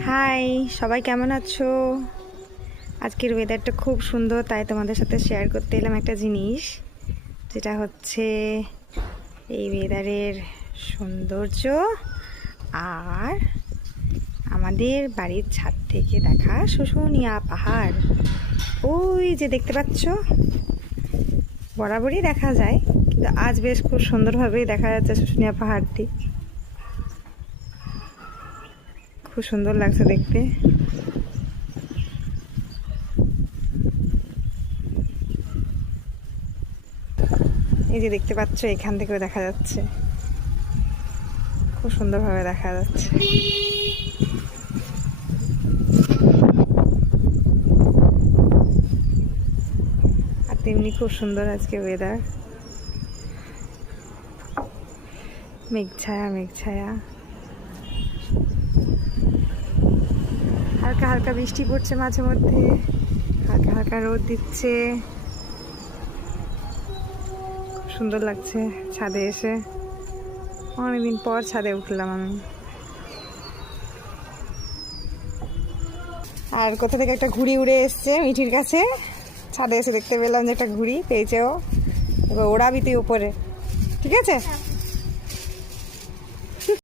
High, সবাই কেমন আছো? আজকের ওয়েদারটা খুব সুন্দর, তাই তোমাদের সাথে শেয়ার করতে এলাম একটা জিনিস, যেটা হচ্ছে এই ওয়েদারের সৌন্দর্য আর আমাদের বাড়ির ছাদ থেকে দেখা শুশুনিয়া পাহাড়। ওই যে দেখতে পাচ্ছ, বরাবরই দেখা যায়, কিন্তু আজ বেশ খুব সুন্দরভাবেই দেখা যাচ্ছে শুশুনিয়া পাহাড়টি। খুব সুন্দর লাগছে দেখতে। এই যে দেখতে পাচ্ছ, এখান থেকেও দেখা যাচ্ছে, খুব সুন্দরভাবে দেখা যাচ্ছে। আর তেমনি খুব সুন্দর আজকে ওয়েদার, মেঘ ছায়া মেঘ ছায়া, হালকা হালকা বৃষ্টি পড়ছে, মাঝে মধ্যে হালকা হালকা রোদ দিচ্ছে। খুব সুন্দর লাগছে ছাদে এসে। অনেকদিন পর ছাদে উঠলাম আমি। আর কোথা থেকে একটা ঘুড়ি উড়ে এসছে মিঠির কাছে, ছাদে এসে দেখতে পেলাম যে একটা ঘুড়ি পেয়েছে ও। এবার ওড়াবি তুই উপরে, ঠিক আছে?